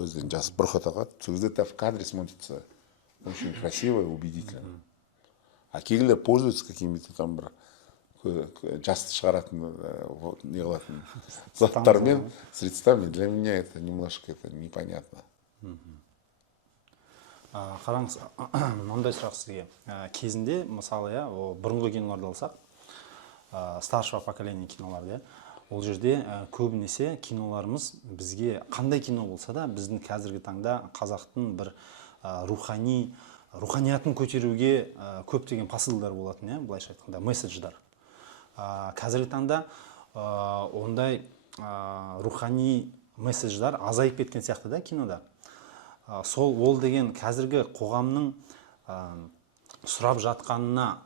көзден жас бұрқ ете қалады. Сол кезде в кадре смотрится очень красиво и убедительно. А кейбіреулер пользуются какими-то там бір жасты шығаратын не қылатын заттармен, средствами. Для меня это немножко непонятно. Қараңыз, мынандай сұрақ сізге. Кезінде, мысалы, бұрынғы киноларды алсақ, старшего поколения киноларды, ол жерде көбінесе киноларымыз бізге қандай кино болса да, біздің қазіргі таңда қазақтың бір руханиятын көтеруге көптеген посылдар болатын, былайша айтқанда, месседждар. Қазіргі таңда ондай рухани месседждар азайып кеткен сияқты да кинода. Ол деген қазіргі қоғамның сұрап жатқанына,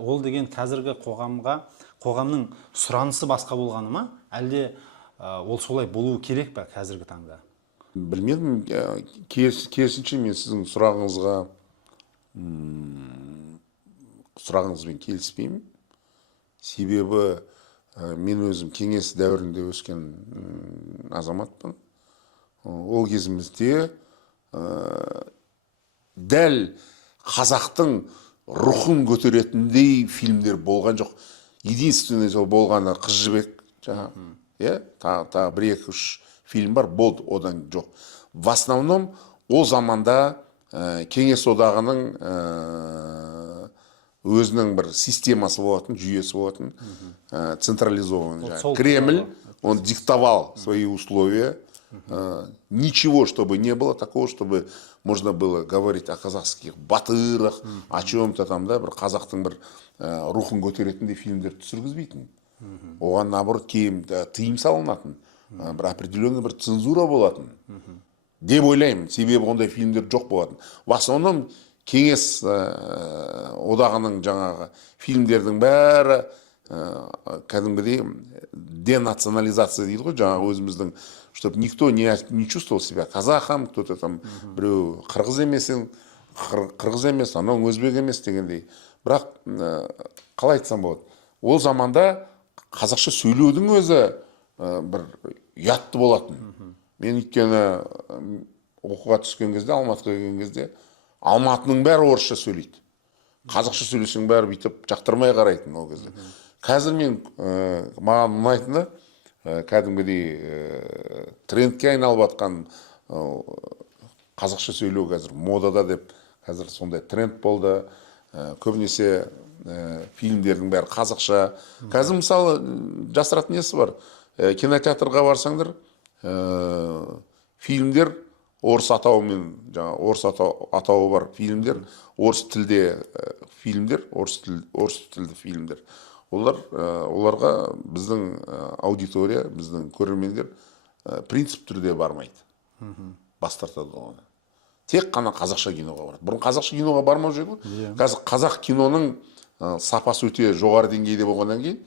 ол деген қазіргі қоғамның сұранысы басқа болғаны ма, әлде ол солай болуы керек па қазіргі таңда? Білмедім, керісінше мен сіздің сұрағыңызбен келіспеймін. Себебі мен өзім кеңес дәуірінде өскен азаматпын. Ол кезімізде дәл қазақтың рухын көтеретіндей фильмдер болған жоқ. Единственный болғаны Қыз жібек жаңағы. Тағы бір-екі-үш фильм бар, болды, одан жоқ. В основном ол заманда кеңес одағының өзінің бір системасы болатын, жүйесі болатын, централизованный. Кремль, он диктовал свои условия. Ничего, чтобы не было такого, чтобы можно было говорить о казахских батырах, о чем-то там, да, бір қазақтың бір рухын көтеретіндей фильмдер түсіргізбейтін. Оған наоборот тыйым салынатын, бір определенный бір цензура болатын. Деп ойлаймын, себебі ондай фильмдер жоқ болатын. В основном кеңес одағының жаңағы фильмдердің бәрі кәдімгідей денационализация дейді ғой, жаңағы өзіміздің, чтобы никто не чувствовал себя казахом, кто-то там біреу қырғыз емес, анау өзбек емес дегендей. Бірақ қалай айтсам болады, ол заманда қазақша сөйлеудің өзі бір ұятты болатын. Мен өйткені оқуға түскен кезде, Алматыға келген кезде, Алматының бәрі орысша сөйлейді. Қазақша сөйлесең бәрі бүйтіп жақтырмай қарайтын ол кезде. Қазір мен маған ұнайтыны кәдімгідей трендке айналып жатқан қазақша сөйлеу қазір модада деп, қазір сондай тренд болды. Көбінесе фильмдердің бәрі қазақша. Қазір мысалы жасыратын несі бар? Кинотеатрға барсаңдар, фильмдер орыс атауымен, орыс атауы бар фильмдер, орыс тілді фильмдер. Оларға біздің аудитория, біздің көрермендер принцип түрде бармайды. Бас тартады оны. Тек қана қазақша киноға барады. Бұрын қазақша киноға бармау жеді ғой. Қазір қазақ киноның сапасы өте жоғары деңгейде болғаннан кейін